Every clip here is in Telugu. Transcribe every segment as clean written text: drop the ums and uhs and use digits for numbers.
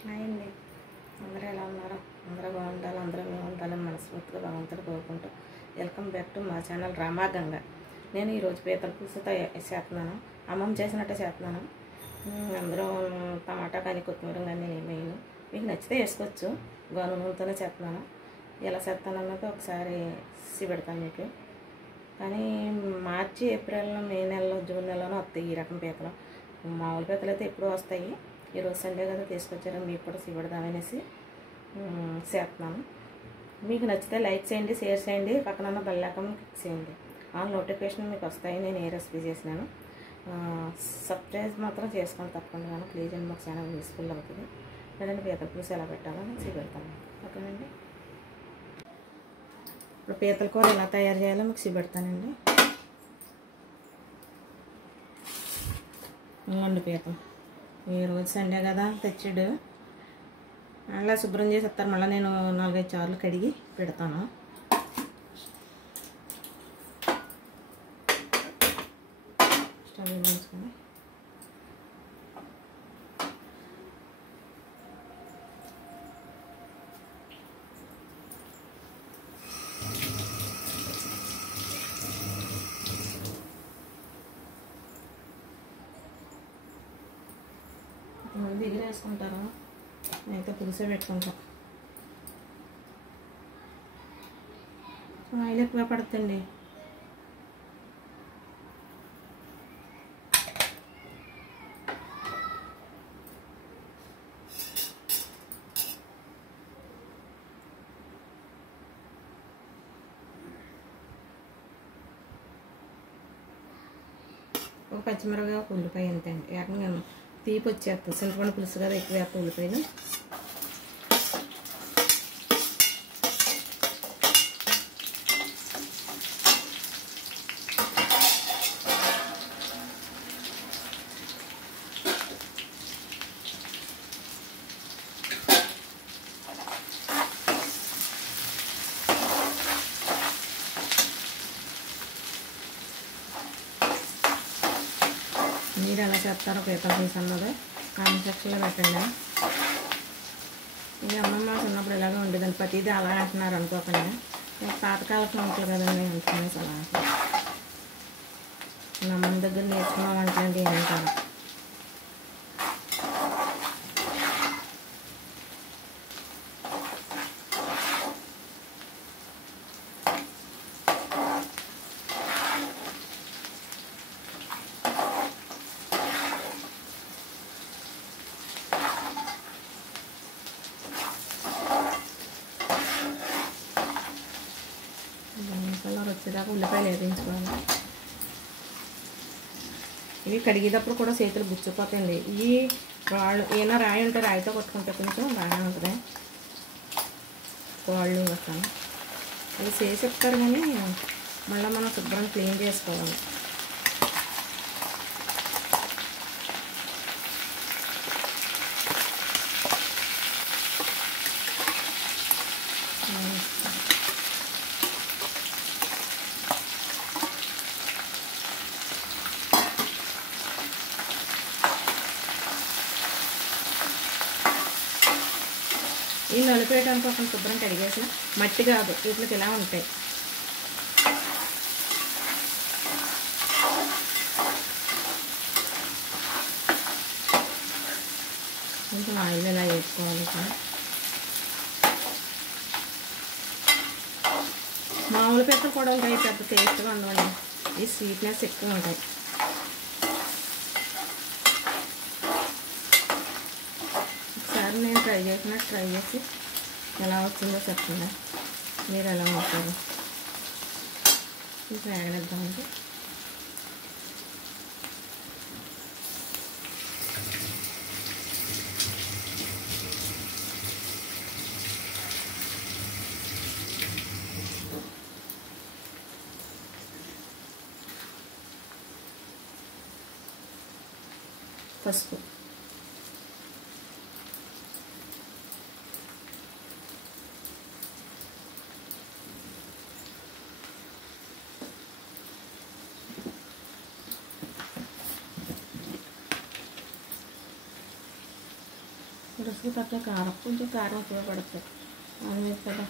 హాయ్ అండి. అందరూ ఎలా ఉన్నారు? అందరూ బాగుండాలి, అందరూ బాగుండాలని మనస్ఫూర్తిగా భగవంతుడు కోరుకుంటూ వెల్కమ్ బ్యాక్ టు మా ఛానల్ రామా గంగ. నేను ఈరోజు పీతల పులుసు చేస్తున్నాను. అమ్మమ్మ చేసినట్టే చేస్తున్నాను. అందరూ టమాటా కానీ కొత్తిమీర కానీ వేయను. మీకు నచ్చితే వేసుకోవచ్చు. గోను నూనెతోనే చేస్తున్నాను. ఎలా చేస్తాను అన్నది ఒకసారి పెడతాను మీకు. కానీ మార్చి, ఏప్రిల్, మే నెలలో, జూన్ నెలలోనే వస్తాయి ఈ రకం పీతలు. మామూలు పీతలు అయితే ఎప్పుడూ వస్తాయి. ఈరోజు సండే కదా తీసుకొచ్చారు, మీకు కూడా పెడదామనేసి చేస్తున్నాను. మీకు నచ్చితే లైక్ చేయండి, షేర్ చేయండి, పక్కన బెల్ ఐకాన్ క్లిక్ చేయండి. ఆన్ నోటిఫికేషన్ మీకు వస్తాయి నేను ఏ రెసిపీ చేసినాను. సబ్స్క్రైబ్ మాత్రం చేసుకోండి తప్పకుండా. ప్లీజ్ అండి, మాకు ఛానల్ యూస్ఫుల్ అవుతుంది. లేదంటే పీతల పులుసు ఎలా పెట్టాలో నేను పెడతాను. ఓకేనండి. ఇప్పుడు పీతల కూర ఎలా తయారు చేయాలో మీకు పెడతానండి. ఇంకొండి పీతలు ఈరోజు సండే కదా తెచ్చాడు. అలా శుభ్రం చేసి వస్తారు. మళ్ళీ నేను 4-5 సార్లు కడిగి పెడతాను. స్టవ్ వేసుకొని కొంతమంది ఎగిరి వేసుకుంటారు, నేనైతే పులుసే పెట్టుకుంటాం. ఆయిల్ ఎక్కువ పడుతుంది. ఒక పచ్చిమిరపకాయ, ఒక ఉల్లిపాయ అంతే అండి. ఏకంగా తీపి వచ్చేస్తుంది. చింతపండు పులుసు కదా, ఎక్కువ వేస్తాం ఉల్లిపాయలు. మీరు ఎలా చేస్తారో పీతల పులుసు అన్నది కామెంట్ సెక్షన్లో పెట్టండి. ఇది అమ్మమ్మ ఉన్నప్పుడు ఇలాగే ఉండేదండి. ప్రతిదీ అలా అంటున్నారు అనుకోకండి. పాతకాలపు వంటలు కదండి, అందుకనేసి అలా అంటున్నారు. అమ్మమ్మ దగ్గర నేర్చుకున్న వంటలు అంటే ఏమీ కాదు. కలర్ వచ్చేదాకా ఉల్లిపాయలు వేయించుకోవాలి. ఇవి కడిగేటప్పుడు కూడా చేతులు గుచ్చిపోతాయండి. ఈ రాళ్ళు ఏమైనా రాయి ఉంటే రాయితో కొట్టుకుంటే కొంచెం బాగానే ఉంటుంది. రాళ్ళు వస్తాను అవి చేసి చెప్తారు, కానీ మళ్ళీ మనం శుభ్రం క్లీన్ చేసుకోవాలి. ఈ నలిపేయడానికి ఒక శుభ్రం కడిగేసిన మట్టి కాదు, వీటికి ఇలా ఉంటాయి. కొంచెం ఆయిల్ ఇలా వేసుకోవాలి. మామూలు పీతలు కూడా ఉంటాయి, పెద్ద టేస్ట్గా ఉండవండి. ఈ స్వీట్నెస్ ఎక్కువ ఉంటాయి. ఒకసారి నేను ట్రై చేసి ఎలా వచ్చిందో చెప్పండి. మీరు ఎలా ఉంటారు ఇంకా వేగనిద్దామండి. పసుపు, రుసుకు తగ్గ కారం, కొంచెం కారం ఎక్కువ పడుతుంది నాన్ వెజ్ కదా.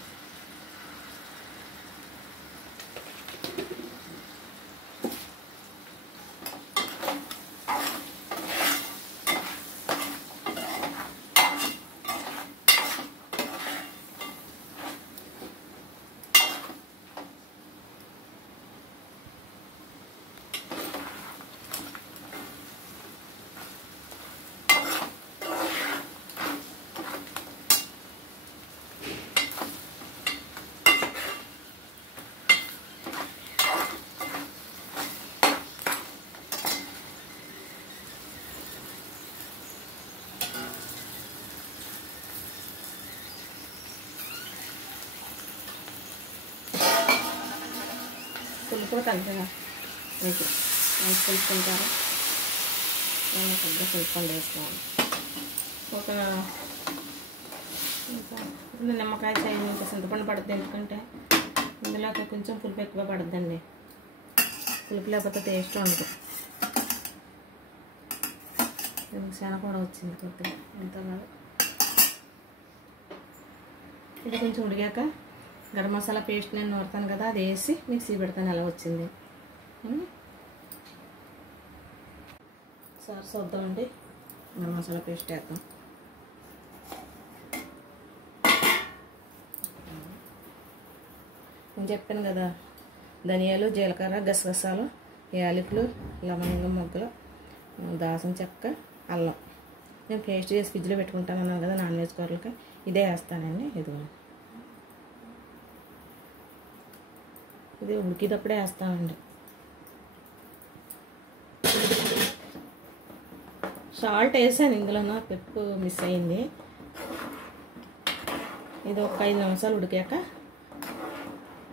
పులుపు తగ్గగా మీకు మంచి పులుపుకుంటారు. నేను కొద్దిగా పులుపుకొని వేసుకోవాలి. ఒక నిమ్మకాయ సైజు ఇంకా చింతపండు పడుతుంది, ఎందుకంటే ఇందులోకి కొంచెం పులుపు ఎక్కువ పడుతుందండి. పులుపు లేకపోతే టేస్ట్ ఉండదు. శన కూడా వచ్చింది కొద్దిగా, ఎంతో కాదు. ఇది కొంచెం ఉడిగాక గరం మసాలా పేస్ట్ నేను నూరుతాను కదా, అది వేసి మిక్సీ పెడతాను. ఎలా వచ్చింది సార్ చూద్దామండి. గరం మసాలా పేస్ట్ వేద్దాం. నేను చెప్పాను కదా, ధనియాలు, జీలకర్ర, గసగసాలు, యాలకులు, లవంగం మొగ్గలు, దాసం చెక్క, అల్లం నేను పేస్ట్ చేసి ఫ్రిడ్జ్లో పెట్టుకుంటాను అన్నాను కదా నాన్ వెజ్ కూరలకి. ఇదే వేస్తానండి. ఇది ఉడికేటప్పుడే వేస్తామండి. సాల్ట్ వేసాను ఇందులో, నా పెప్పు మిస్ అయింది. ఇది ఒక 5 నిమిషాలు ఉడికాక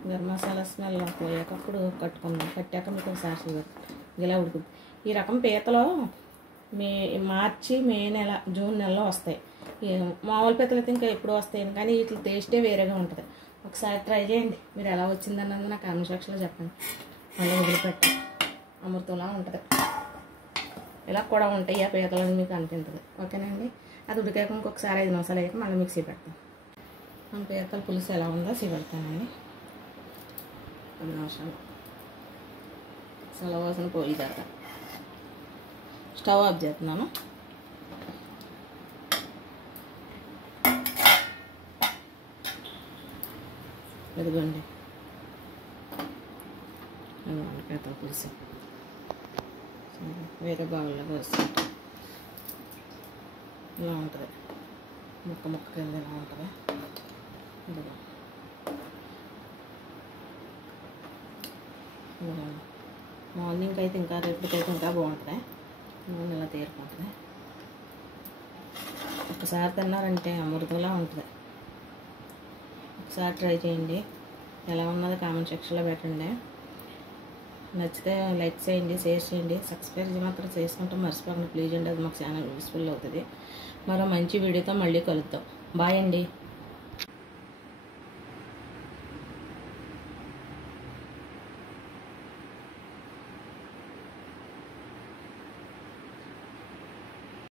గరం మసాలా స్మెల్ పోయాక అప్పుడు కట్టుకుందాం. కట్టాక మీకు ఒకసారి ఇలా ఉడుకుతుంది. ఈ రకం పీతలు మార్చి, మే నెల, జూన్ నెలలో వస్తాయి. మామూలు పీతలు అయితే ఇంకా ఎప్పుడు వస్తాయి, కానీ వీటి టేస్టే వేరేగా ఉంటుంది. ఒకసారి ట్రై చేయండి. మీరు ఎలా వచ్చిందన్నది నా కామెంట్ సెక్షన్లో చెప్పండి. మళ్ళీ వదిలిపెట్టి అమృతంలా ఉంటుంది. ఇలా కూడా ఉంటాయి ఆ పీతలని మీకు అనిపించదు. ఓకేనండి. అది ఉడికాక ఇంకొకసారి 5 నిమిషాలు అయ్యాక మళ్ళీ మిక్సీ పెడతాం. మన పీతల పులుసు ఎలా ఉందో పెడతానండి. 10 నిమిషాలు సలవాసన పోయిదాకా స్టవ్ ఆఫ్ చేస్తున్నాను. ఇదిగోండి పీతల పులుసు వేరే బౌల్లో వస్తుంది. ఇలా ఉంటుంది, ముక్క ముక్క కింద ఇలా ఉంటుంది. ఇదిగో మార్నింగ్ అయితే ఇంకా, రేపటికైతే ఇంకా బాగుంటుంది. నూనె ఇలా తేరుకుంటుంది. ఒకసారి తిన్నారంటే అమృతంలా ఉంటుంది. ఒకసారి ట్రై చేయండి. ఎలా ఉన్నదో కామెంట్ సెక్షన్లో పెట్టండి. నచ్చితే లైక్ చేయండి, షేర్ చేయండి, సబ్స్క్రైబ్ మాత్రం చేసుకుంటాం మర్చిపోకండి ప్లీజ్ అండి. అది మాకు ఛానల్ యూస్ఫుల్ అవుతుంది. మరో మంచి వీడియోతో మళ్ళీ కలుద్దాం. బాయ్ అండి.